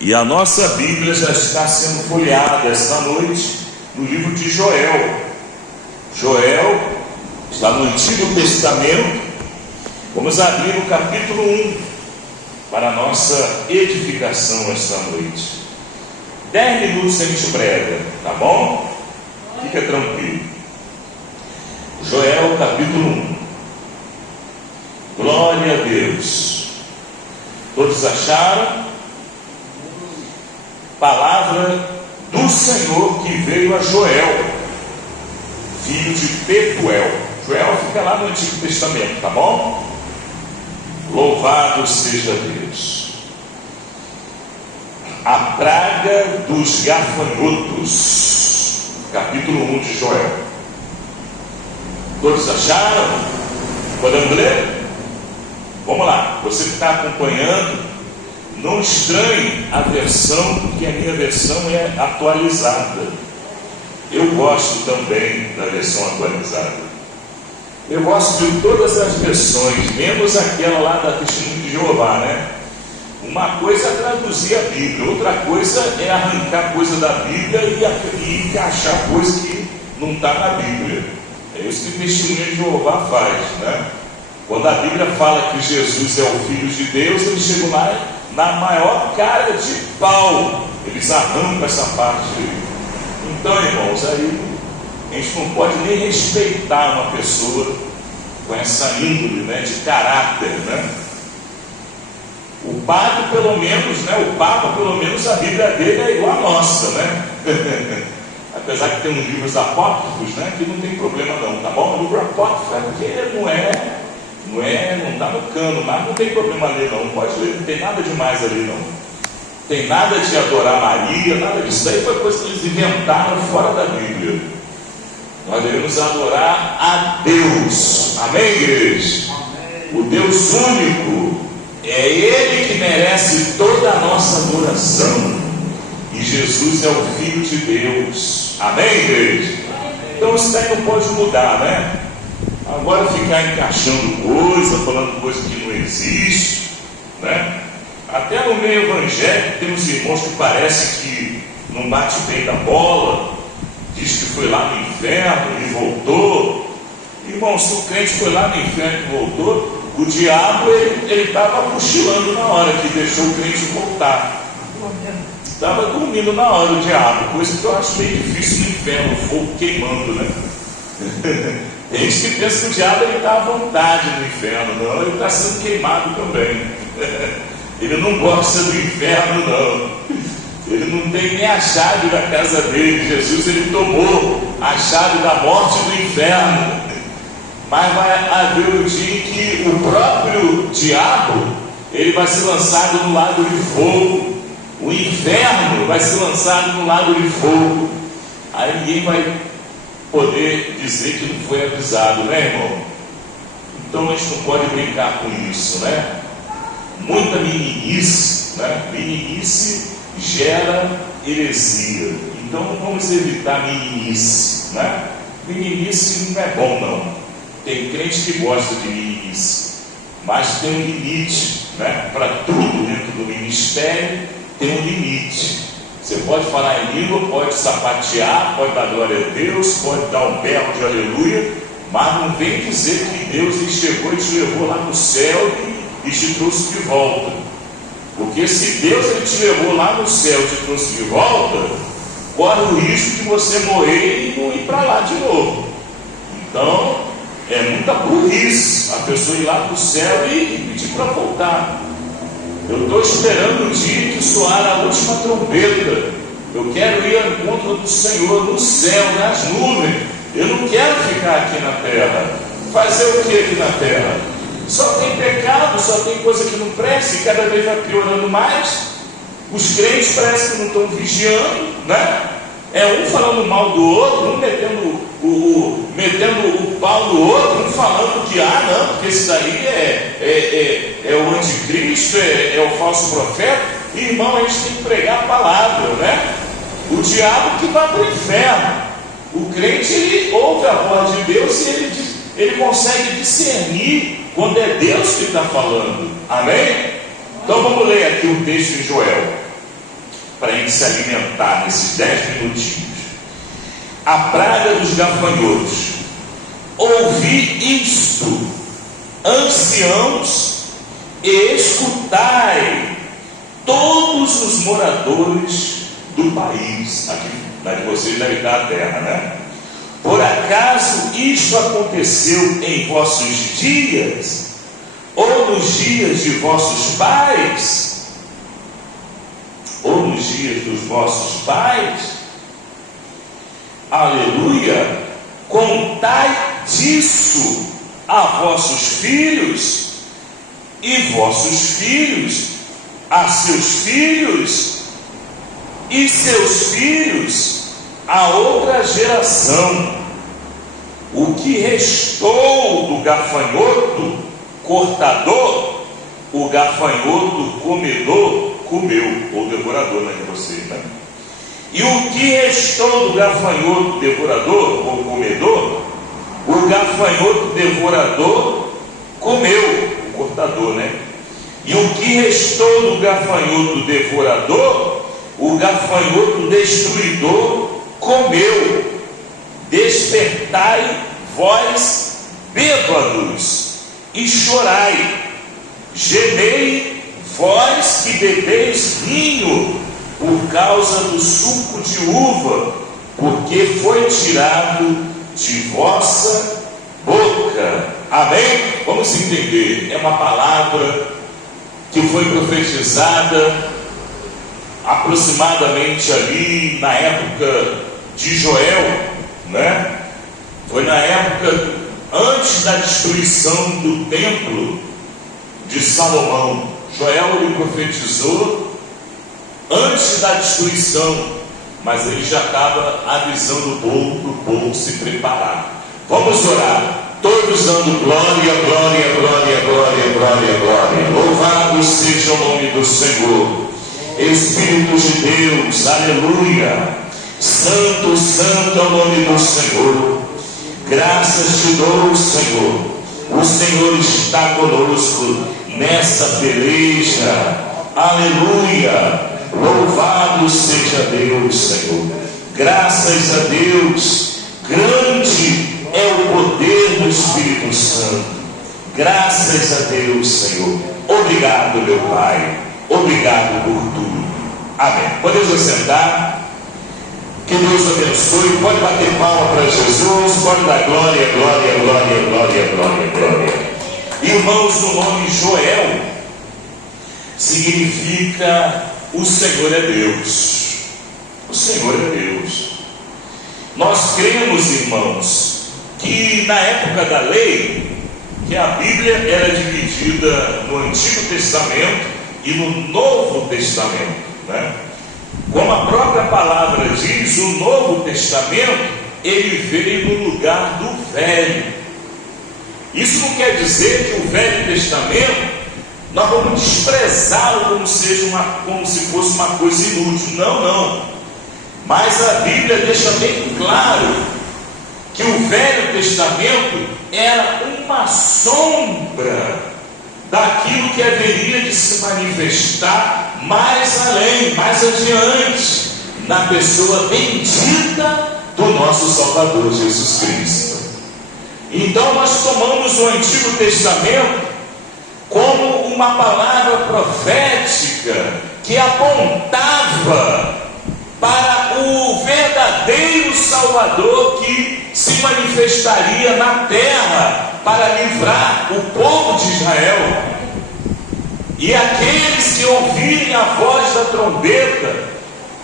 E a nossa Bíblia já está sendo folheada esta noite no livro de Joel. Joel está no Antigo Testamento. Vamos abrir o capítulo 1 para a nossa edificação esta noite. 10 minutos a gente prega, tá bom? Fica tranquilo. Joel capítulo 1. Glória a Deus. Todos acharam? Palavra do Senhor que veio a Joel, filho de Petuel. Joel fica lá no Antigo Testamento, tá bom? Louvado seja Deus. A praga dos gafanhotos, capítulo 1 de Joel. Todos acharam? Podemos ler? Vamos lá, você que está acompanhando, não estranhe a versão, porque a minha versão é atualizada. Eu gosto também da versão atualizada. Eu gosto de todas as versões, menos aquela lá da Testemunha de Jeová, né? Uma coisa é traduzir a Bíblia, outra coisa é arrancar coisa da Bíblia e encaixar coisa que não está na Bíblia. É isso que a Testemunha de Jeová faz, né? Quando a Bíblia fala que Jesus é o Filho de Deus, eles chegam lá na maior cara de pau, eles arrancam essa parte aí. Então, irmãos, aí a gente não pode nem respeitar uma pessoa com essa índole, né, de caráter, né? O Papa, pelo menos, a Bíblia dele é igual a nossa, né? Apesar que tem uns livros apócrifos, né, que não tem problema não, tá bom? O livro apócrifo é porque não está no cano, mas não tem problema ler não, pode ler, não tem nada demais ali não. Tem nada de adorar Maria, nada disso aí foi coisa que eles inventaram fora da Bíblia. Nós devemos adorar a Deus, amém, igreja? Amém. O Deus único, é Ele que merece toda a nossa adoração, e Jesus é o Filho de Deus, amém, igreja? Então isso daí não pode mudar, né? Agora ficar encaixando coisa, falando coisa que não existe, né? Até no meio evangélico tem uns irmãos que parece que não bate bem da bola, diz que foi lá no inferno e voltou. Irmão, se o crente foi lá no inferno e voltou, o diabo ele estava cochilando na hora que deixou o crente voltar. Estava dormindo na hora o diabo, coisa que eu acho meio difícil no inferno, o fogo queimando, né? Tem gente que pensa que o diabo está à vontade no inferno, não, ele está sendo queimado também. Ele não gosta do inferno, não. Ele não tem nem a chave da casa dele. Jesus, ele tomou a chave da morte do inferno. Mas vai haver o dia em que o próprio diabo, ele vai ser lançado no lago de fogo. O inferno vai ser lançado no lago de fogo. Aí ninguém vai poder dizer que não foi avisado, né, irmão? Então a gente não pode brincar com isso, né? Muita meninice, né? Meninice gera heresia. Então vamos evitar meninice, né? Meninice não é bom, não. Tem crente que gosta de meninice, mas tem um limite, né? Para tudo dentro do ministério tem um limite. Você pode falar em língua, pode sapatear, pode dar glória a Deus, pode dar um berro de aleluia, mas não vem dizer que Deus ele chegou e te levou lá no céu e te trouxe de volta. Porque se Deus ele te levou lá no céu e te trouxe de volta, corre o risco de você morrer e não ir para lá de novo. Então, é muita burrice a pessoa ir lá para o céu e pedir para voltar. Eu estou esperando o dia que soar a última trombeta. Eu quero ir ao encontro do Senhor no céu, nas nuvens. Eu não quero ficar aqui na terra. Fazer o que aqui na terra? Só tem pecado, só tem coisa que não presta e cada vez vai piorando mais. Os crentes parecem que não estão vigiando, né? É um falando mal do outro, um metendo o pau no outro, um falando que, não, porque isso daí é o anticristo, é o falso profeta. Irmão, a gente tem que pregar a palavra, né? O diabo que vai para o inferno. O crente, ele ouve a voz de Deus e ele consegue discernir quando é Deus que está falando. Amém? Então vamos ler aqui o texto de Joel. para a gente se alimentar nesses 10 minutinhos. A praga dos gafanhotos. Ouvi isto, anciãos, e escutai todos os moradores do país. Aqui na de vocês deve estar a terra, né? Por acaso isto aconteceu em vossos dias, ou nos dias de vossos pais, ou nos dias dos vossos pais? Aleluia! Contai disso a vossos filhos, e vossos filhos a seus filhos, e seus filhos a outra geração. O que restou do gafanhoto cortador, o gafanhoto comedor comeu, ou devorador, né, de vocês, né? E o que restou do gafanhoto devorador, ou comedor, o gafanhoto devorador comeu, o cortador, né? E o que restou do gafanhoto devorador, o gafanhoto destruidor comeu. Despertai, vós bêbados, e chorai, gemei, vós que bebeis vinho, por causa do suco de uva, porque foi tirado de vossa boca. Amém? Vamos entender, é uma palavra que foi profetizada aproximadamente ali na época de Joel, né? Foi na época antes da destruição do templo de Salomão. Joel ele profetizou antes da destruição, mas ele já estava avisando o povo se preparar. Vamos orar. Todos dando glória, glória, glória, glória, glória, glória. Louvado seja o nome do Senhor. Espírito de Deus, aleluia. Santo, santo é o nome do Senhor. Graças te dou, Senhor. O Senhor está conosco nessa peleja. Aleluia. Louvado seja Deus, Senhor. Graças a Deus. Grande é o poder do Espírito Santo. Graças a Deus, Senhor. Obrigado, meu Pai. Obrigado por tudo. Amém. Podemos sentar. Que Deus abençoe. Pode bater palma para Jesus. Pode dar glória, glória, glória, glória, glória, glória. Irmãos, o nome Joel significa o Senhor é Deus. O Senhor é Deus. Nós cremos, irmãos, que na época da lei, que a Bíblia era dividida no Antigo Testamento e no Novo Testamento, né? Como a própria palavra diz, o Novo Testamento ele veio no lugar do Velho. Isso não quer dizer que o Velho Testamento nós vamos desprezá-lo como se fosse uma coisa inútil. Não, não. Mas a Bíblia deixa bem claro que o Velho Testamento era uma sombra daquilo que haveria de se manifestar mais além, mais adiante, na pessoa bendita do nosso Salvador Jesus Cristo. Então nós tomamos o Antigo Testamento como uma palavra profética que apontava para o verdadeiro Salvador que se manifestaria na terra para livrar o povo de Israel. E aqueles que ouvirem a voz da trombeta,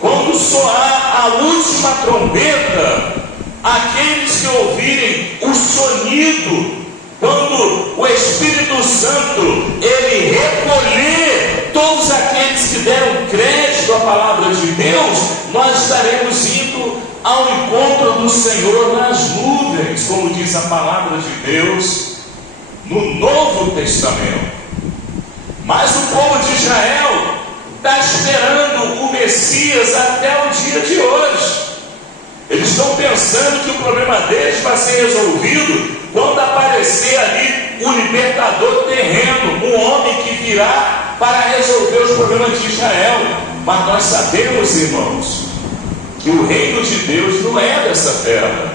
quando soar a última trombeta, aqueles que ouvirem o sonido, quando o Espírito Santo ele recolher todos aqueles que deram crédito à palavra de Deus, nós estaremos indo ao encontro do Senhor nas nuvens, como diz a palavra de Deus no Novo Testamento. Mas o povo de Israel está esperando o Messias até o dia de hoje. Eles estão pensando que o problema deles vai ser resolvido quando aparecer ali o libertador terreno, um homem que virá para resolver os problemas de Israel. Mas nós sabemos, irmãos, que o reino de Deus não é dessa terra.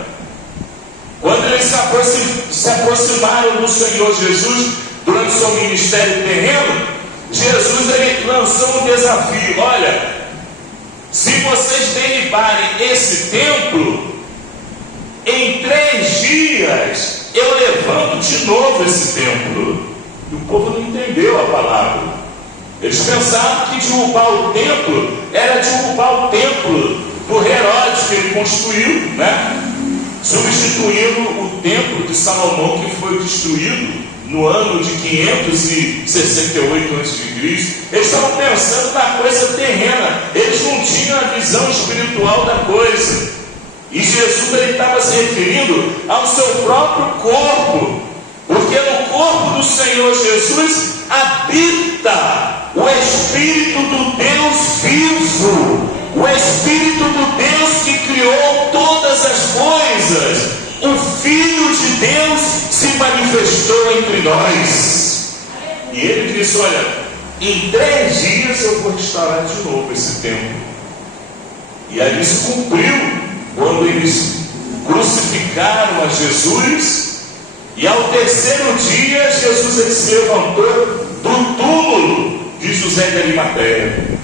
Quando eles se aproximaram do Senhor Jesus durante seu ministério terreno, Jesus ele lançou um desafio: olha, se vocês derribarem esse templo, em 3 dias eu levanto de novo esse templo. E o povo não entendeu a palavra. Eles pensavam que derrubar o templo era derrubar o templo do Herodes que ele construiu, né? Substituindo o templo de Salomão, que foi destruído no ano de 568 a.C. Eles estavam pensando na coisa terrena, eles não tinham a visão espiritual da coisa. E Jesus ele estava se referindo ao seu próprio corpo, porque no corpo do Senhor Jesus habita o Espírito do Deus vivo, o Espírito do Deus que criou todas as coisas. O Filho de Deus se manifestou entre nós. E ele disse: olha, em 3 dias eu vou restaurar de novo esse templo. E ali se cumpriu quando eles crucificaram a Jesus. E ao 3º dia Jesus ele se levantou do túmulo de José de Arimateia.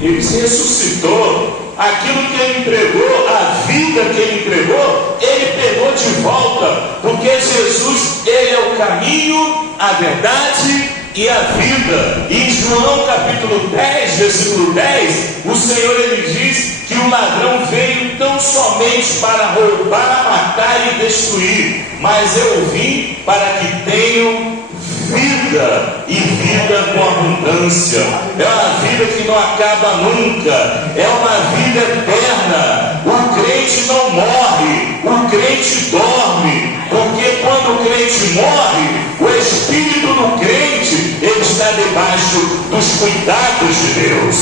Ele se ressuscitou. Aquilo que ele entregou, a vida que ele entregou, ele pegou de volta, porque Jesus ele é o caminho, a verdade e a vida. E em João capítulo 10, versículo 10, o Senhor ele diz que o ladrão veio tão somente para roubar, matar e destruir, mas eu vim para que tenham vida e vida com abundância. É uma vida que não acaba nunca, é uma vida eterna. O crente não morre, o crente dorme, porque quando o crente morre, o espírito do crente ele está debaixo dos cuidados de Deus.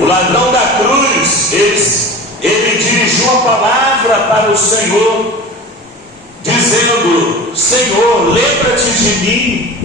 O ladrão da cruz, ele dirigiu a palavra para o Senhor, dizendo: Senhor, lembra-te de mim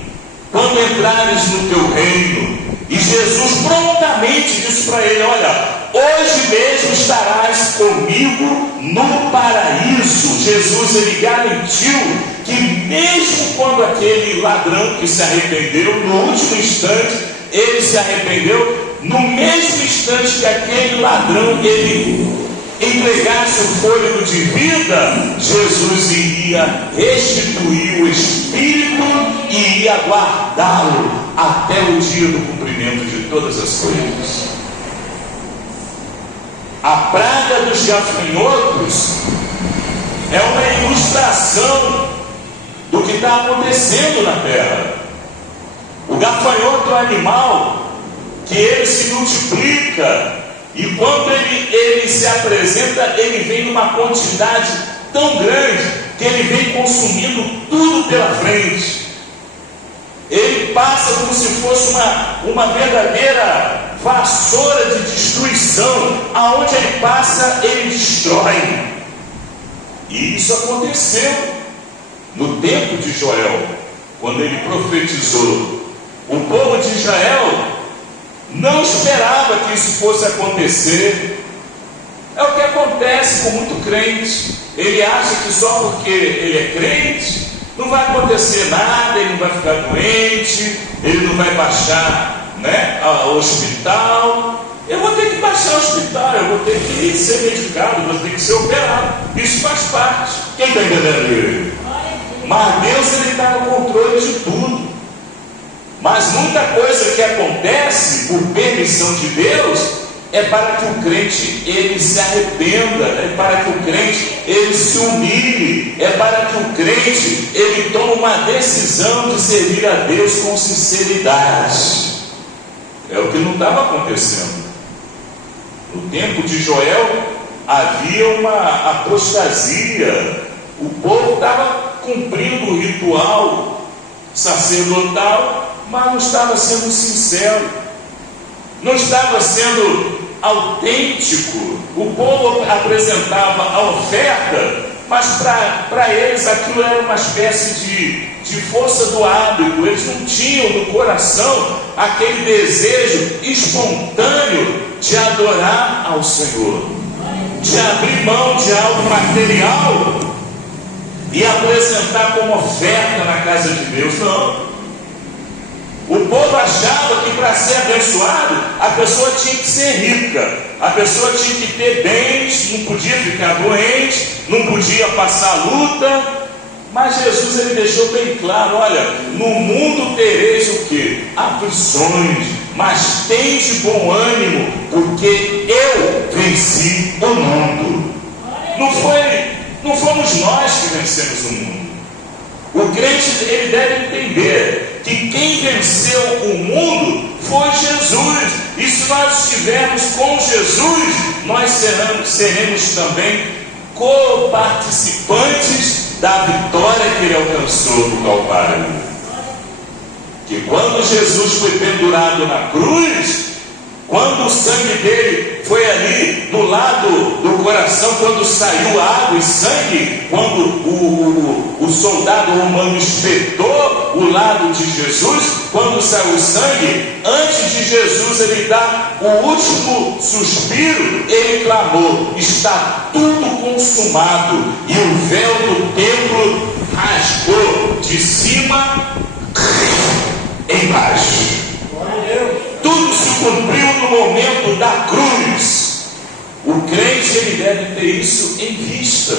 quando entrares no teu reino. E Jesus prontamente disse para ele: olha, hoje mesmo estarás comigo no paraíso. Jesus ele garantiu que mesmo quando aquele ladrão que se arrependeu, no último instante ele se arrependeu, no mesmo instante que aquele ladrão ele entregasse o fôlego de vida, Jesus iria restituir o Espírito e ia guardá-lo até o dia do cumprimento de todas as coisas. A praga dos gafanhotos é uma ilustração do que está acontecendo na terra. O gafanhoto é um animal que ele se multiplica. E quando ele se apresenta, ele vem numa quantidade tão grande que ele vem consumindo tudo pela frente. Ele passa como se fosse uma verdadeira vassoura de destruição. Aonde ele passa, ele destrói. E isso aconteceu no tempo de Joel, quando ele profetizou. O povo de Israel não esperava que isso fosse acontecer. É o que acontece com muito crente. Ele acha que só porque ele é crente não vai acontecer nada, ele não vai ficar doente, ele não vai baixar, ao hospital. Eu vou ter que baixar ao hospital, eu vou ter que ser medicado, vou ter que ser operado. Isso faz parte. Quem está entendendo ele? Mas Deus ele está no controle de tudo. Mas muita coisa que acontece por permissão de Deus é para que o crente ele se arrependa, é para que o crente ele se humilhe, é para que o crente ele tome uma decisão de servir a Deus com sinceridade. É o que não estava acontecendo. No tempo de Joel havia uma apostasia. O povo estava cumprindo o ritual sacerdotal, mas não estava sendo sincero, não estava sendo autêntico. O povo apresentava a oferta, mas para eles aquilo era uma espécie de força do hábito. Eles não tinham no coração aquele desejo espontâneo de adorar ao Senhor, de abrir mão de algo material e apresentar como oferta na casa de Deus. Não. O povo achava que para ser abençoado a pessoa tinha que ser rica, a pessoa tinha que ter bens, não podia ficar doente, não podia passar luta. Mas Jesus ele deixou bem claro: olha, no mundo tereis o que? Aflições, mas tende bom ânimo, porque eu venci o mundo. Não fomos nós que vencemos o mundo. O crente ele deve entender que quem venceu o mundo foi Jesus. E se nós estivermos com Jesus, nós seremos também co-participantes da vitória que ele alcançou no Calvário. Que quando Jesus foi pendurado na cruz, quando o sangue dele foi ali no lado do coração, quando saiu água e sangue, quando o soldado romano espetou o lado de Jesus, quando saiu o sangue, antes de Jesus ele dar o último suspiro, ele clamou: está tudo consumado. E o véu do templo rasgou de cima embaixo. Tudo se cumpriu no momento da cruz. O crente ele deve ter isso em vista,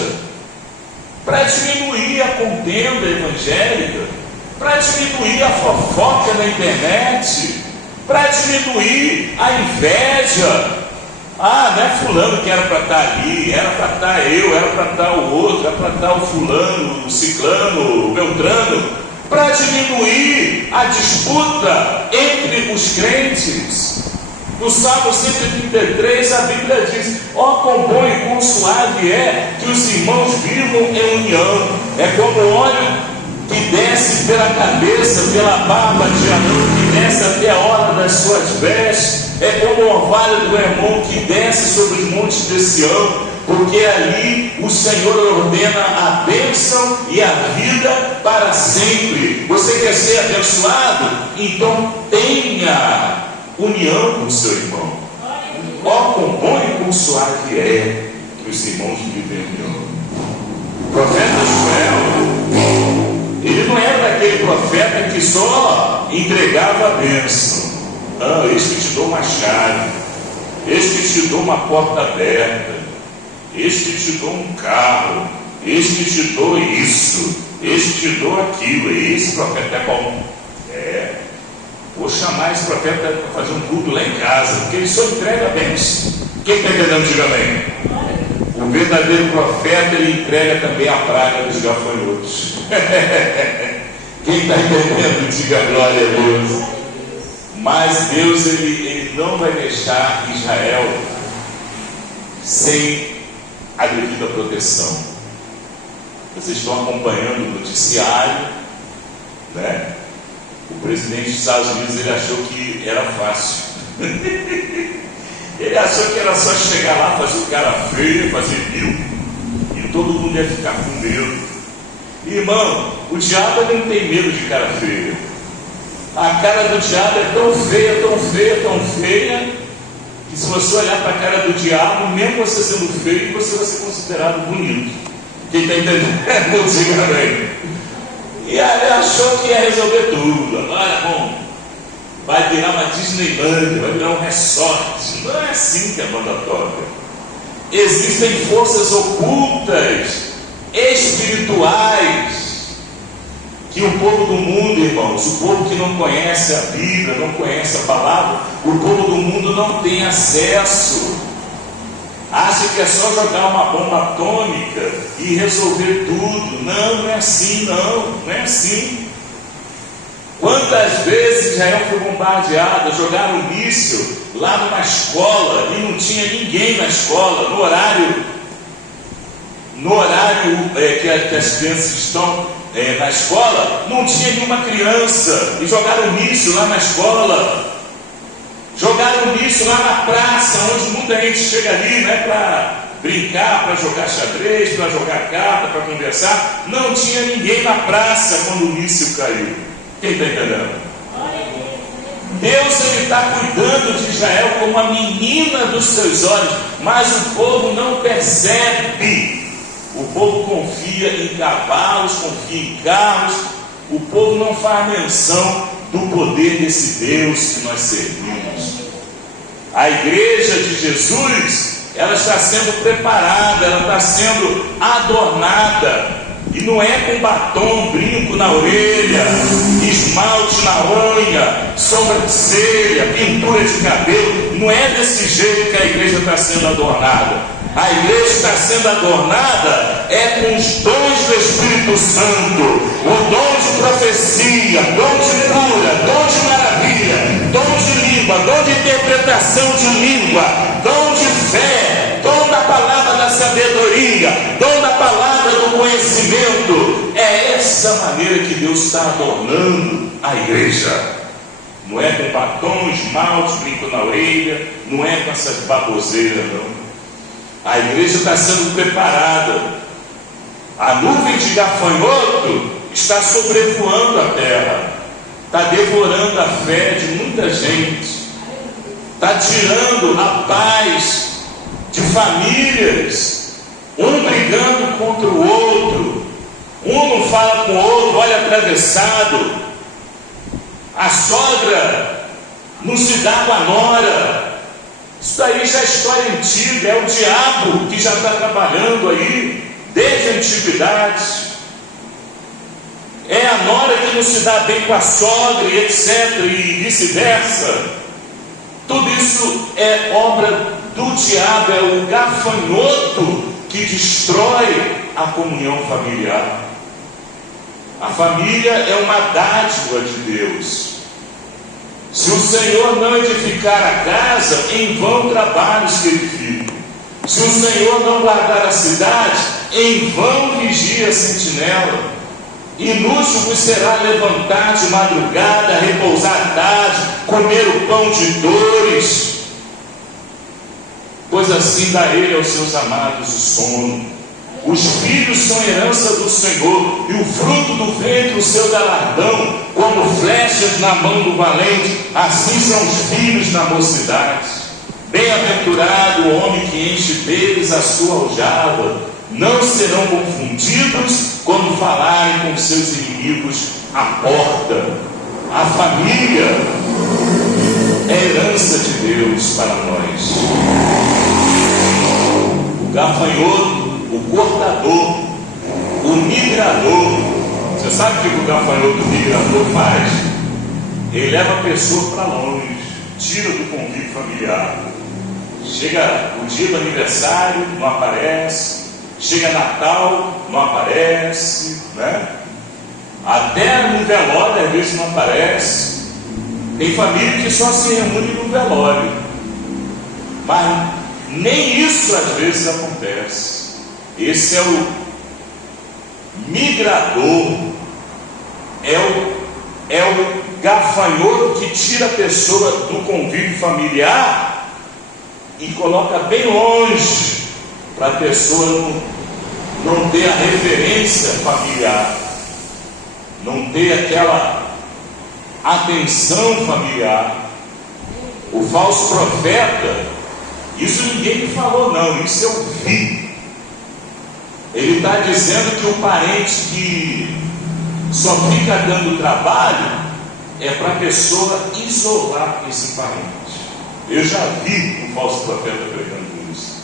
para diminuir a contenda evangélica, para diminuir a fofoca na internet, para diminuir a inveja. Ah, não é fulano que era para estar ali, era para estar eu, era para estar o outro, era para estar o fulano, o ciclano, o beltrano, para diminuir a disputa entre os crentes. No Salmo 133 a Bíblia diz: ó, quão bom e quão suave é que os irmãos vivam em união. É como óleo que desce pela cabeça, pela barba de Arão, que desce até a hora das suas vestes. É como o orvalho do Hermon que desce sobre os montes de Sião, porque ali o Senhor ordena a bênção e a vida para sempre. Você quer ser abençoado? Então tenha união com o seu irmão. Ó, quão bom e quão suave é que os irmãos vivem em união. O profeta Joel, ele não era daquele profeta que só entregava a bênção. Ah, eis que te dou uma chave, eis que te dou uma porta aberta, eis que te dou um carro, eis que te dou isso, eis que te dou aquilo. E esse profeta é bom. Vou chamar esse profeta para fazer um culto lá em casa, porque ele só entrega bens. Quem está entendendo, diga amém. O verdadeiro profeta, ele entrega também a praga dos gafanhotos. Quem está entendendo, diga glória a Deus. Mas Deus, ele não vai deixar Israel sem a devida proteção. Vocês estão acompanhando o noticiário, né? O presidente dos Estados Unidos, ele achou que era fácil. Ele achou que era só chegar lá, fazer o cara feio, fazer mil, e todo mundo ia ficar com medo. Irmão, o diabo não tem medo de cara feia. A cara do diabo é tão feia, tão feia, tão feia, que se você olhar para a cara do diabo, mesmo você sendo feio, você vai ser considerado bonito. Quem está entendendo? Diga amém. E aí achou que ia resolver tudo. Agora, bom, vai virar uma Disneyland, vai virar um resort. Não é assim que a banda toca. Existem forças ocultas, espirituais, que o povo do mundo, irmãos, o povo que não conhece a Bíblia, não conhece a palavra, o povo do mundo não tem acesso. Acha que é só jogar uma bomba atômica e resolver tudo. Não, não é assim, não é assim. Quantas vezes Israel foi bombardeada, jogaram um míssil lá numa escola e não tinha ninguém na escola, no horário que as crianças estão na escola, não tinha nenhuma criança, e jogaram um míssil lá na escola, jogaram um míssil lá na praça, onde muita gente chega ali, né, brincar, para jogar xadrez, para jogar carta, para conversar. Não tinha ninguém na praça quando o míssil caiu. Quem está entendendo? Deus está cuidando de Israel como a menina dos seus olhos, mas o povo não percebe. O povo confia em cavalos, confia em carros. O povo não faz menção do poder desse Deus que nós servimos. A igreja de Jesus, ela está sendo preparada, ela está sendo adornada. E não é com batom, brinco na orelha, esmalte na unha, sobrancelha, pintura de cabelo. Não é desse jeito que a igreja está sendo adornada. A igreja está sendo adornada com os dons do Espírito Santo, o dom de profecia, dom de cura, dom de maravilha, dom de língua, dom de interpretação de língua, dom de fé, dom da palavra da sabedoria, dom da palavra do conhecimento. É essa maneira que Deus está adornando a igreja. Não é com batom, esmalte, brinco na orelha, não é com essas baboseiras, não. A igreja está sendo preparada. A nuvem de gafanhoto está sobrevoando a terra, está devorando a fé de muita gente, está tirando a paz de famílias, um brigando contra o outro, um não fala com o outro, olha atravessado, a sogra não se dá com a nora. Isso daí já é história antiga, é o diabo que já está trabalhando aí desde a antiguidade. É a nora que não se dá bem com a sogra e etc, e vice-versa. Tudo isso é obra do diabo, é o gafanhoto que destrói a comunhão familiar. A família é uma dádiva de Deus. Se o Senhor não edificar a casa, em vão trabalhos que edificam. Se o Senhor não guardar a cidade, em vão vigia a sentinela. Inútil vos será levantar de madrugada, repousar à tarde, comer o pão de dores, pois assim dá ele aos seus amados o sono. Os filhos são herança do Senhor, e o fruto do ventre o seu galardão, como flechas na mão do valente, assim são os filhos na mocidade. Bem-aventurado o homem que enche deles a sua aljava, não serão confundidos quando falarem com seus inimigos à porta. A família é herança de Deus para nós. O gafanhoto, o cortador, o migrador. Você sabe o que o gafanhoto migrador faz? Ele leva a pessoa para longe, tira do convívio familiar. Chega o dia do aniversário, não aparece. Chega Natal, não aparece, né? Até no velório às vezes não aparece. Tem família que só se reúne no velório, mas nem isso às vezes acontece. Esse é o migrador, é o gafanhoto que tira a pessoa do convívio familiar e coloca bem longe, para a pessoa não ter a referência familiar, não ter aquela atenção familiar. O falso profeta, isso ninguém me falou não, isso eu vi. Ele está dizendo que o parente que só fica dando trabalho é para a pessoa isolar esse parente. Eu já vi um falso profeta pregando isso.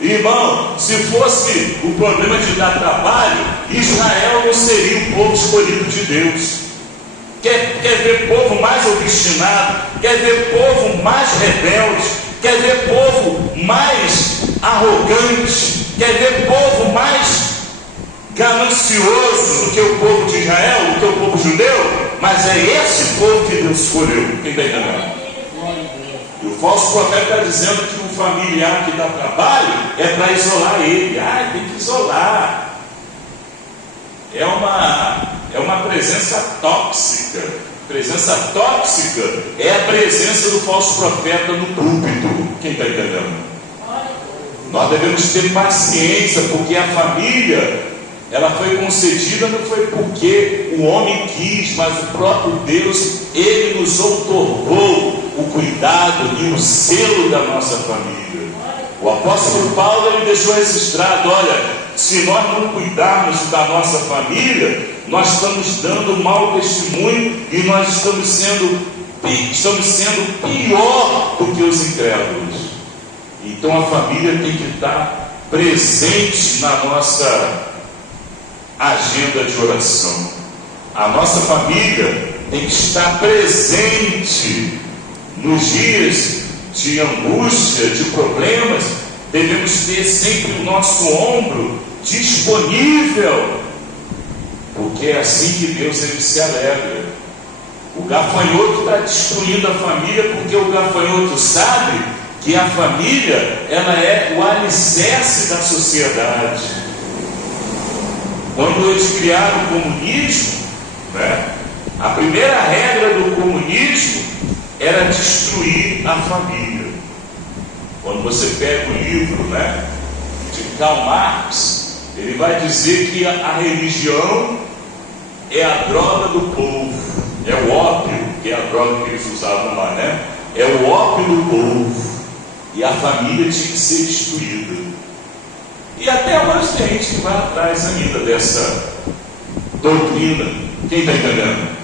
Irmão, se fosse o problema de dar trabalho, Israel não seria o povo escolhido de Deus. Quer ver povo mais obstinado, quer ver povo mais rebelde, quer ver povo mais arrogante, quer ver povo mais ganancioso do que o povo de Israel, do que o povo judeu. Mas é esse povo que Deus escolheu. Quem está entendendo? E o falso profeta está dizendo que o familiar que dá trabalho é para isolar ele. Tem que isolar. É uma presença tóxica. Presença tóxica é a presença do falso profeta no púlpito. Quem está entendendo? Nós devemos ter paciência, porque a família, ela foi concedida não foi porque o homem quis, mas o próprio Deus, Ele nos outorgou o cuidado e o zelo da nossa família. O apóstolo Paulo, ele deixou registrado: olha, se nós não cuidarmos da nossa família, nós estamos dando mau testemunho e nós estamos sendo pior do que os incrédulos. Então a família tem que estar presente na nossa agenda de oração. A nossa família tem que estar presente nos dias de angústia, de problemas. Devemos ter sempre o nosso ombro disponível, porque é assim que Deus, ele se alegra. O gafanhoto está destruindo a família, porque o gafanhoto sabe que a família, ela é o alicerce da sociedade. Quando eles criaram o comunismo, né, a primeira regra do comunismo era destruir a família. Quando você pega o livro, né, de Karl Marx, ele vai dizer que a religião é a droga do povo, é o ópio, que é a droga que eles usavam lá, né? É o ópio do povo, e a família tinha que ser destruída. E até hoje tem gente que vai atrás ainda dessa doutrina. Quem está entendendo?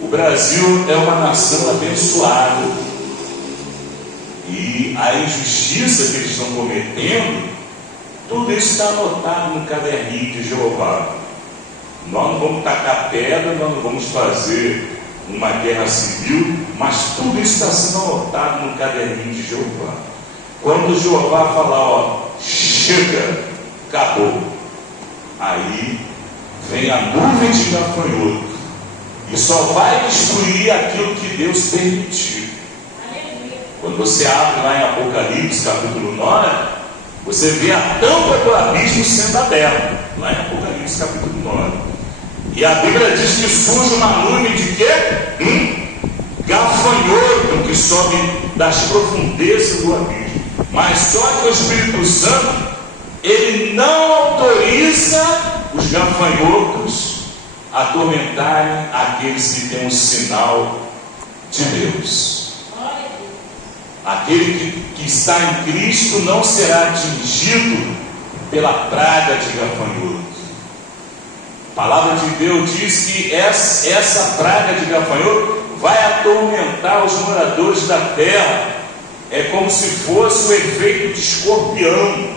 O Brasil é uma nação abençoada, e a injustiça que eles estão cometendo, tudo isso está anotado no caderninho de Jeová. Nós não vamos tacar pedra, nós não vamos fazer uma guerra civil, mas tudo isso está sendo anotado no caderninho de Jeová. Quando Jeová falar, ó, chega, acabou, aí vem a nuvem de gafanhoto e só vai destruir aquilo que Deus permitiu. Quando você abre lá em Apocalipse capítulo 9, você vê a tampa do abismo sendo aberta, lá em Apocalipse capítulo 9. E a Bíblia diz que surge uma nuvem de quê? Gafanhoto que sobe das profundezas do abismo. Mas só que o Espírito Santo, ele não autoriza os gafanhotos a atormentarem aqueles que têm um sinal de Deus. Aquele que está em Cristo não será atingido pela praga de gafanhoto. A palavra de Deus diz que essa praga de gafanhoto vai atormentar os moradores da terra. É como se fosse o efeito de escorpião.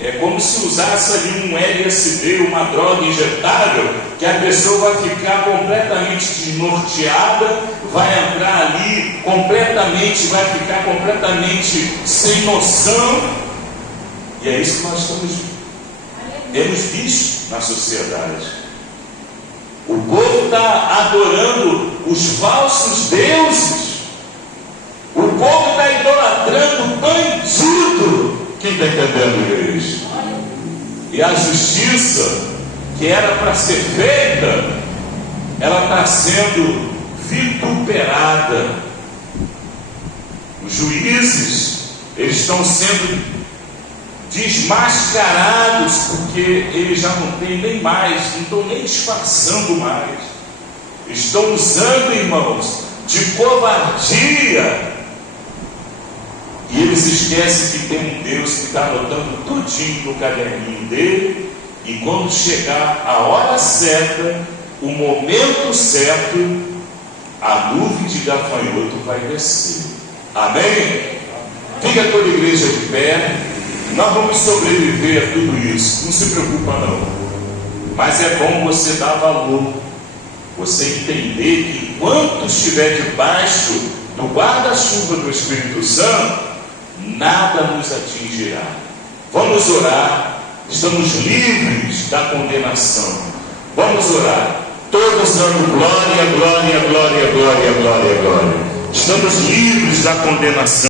É como se usasse ali um LSD, uma droga injetável, que a pessoa vai ficar completamente desnorteada, vai entrar ali completamente, vai ficar completamente sem noção. E é isso que nós temos visto na sociedade. O povo está adorando os falsos deuses. O povo está idolatrando o bandido. Quem está entendendo, igreja? E a justiça, que era para ser feita, ela está sendo vituperada. Os juízes, eles estão sendo desmascarados, porque eles já não têm nem mais, não estão nem disfarçando mais. Estão usando, irmãos, de covardia. E eles esquecem que tem um Deus que está anotando tudinho no caderninho dele, e quando chegar a hora certa, o momento certo, a nuvem de gafanhoto vai descer. Amém? Fica toda a igreja de pé. Nós vamos sobreviver a tudo isso, não se preocupa não. Mas é bom você dar valor, você entender que enquanto estiver debaixo do guarda-chuva do Espírito Santo, nada nos atingirá. Vamos orar. Estamos livres da condenação. Vamos orar. Todos dando glória, glória, glória, glória, glória, glória. Estamos livres da condenação.